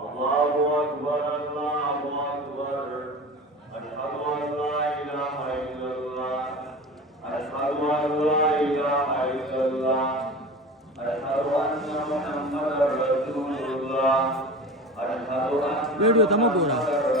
الله أكبر الله أكبر أشهد أن لا إله إلا الله أشهد أن لا إله إلا الله أشهد أن محمدا رسول الله أشهد أن video तमो पूरा محمدا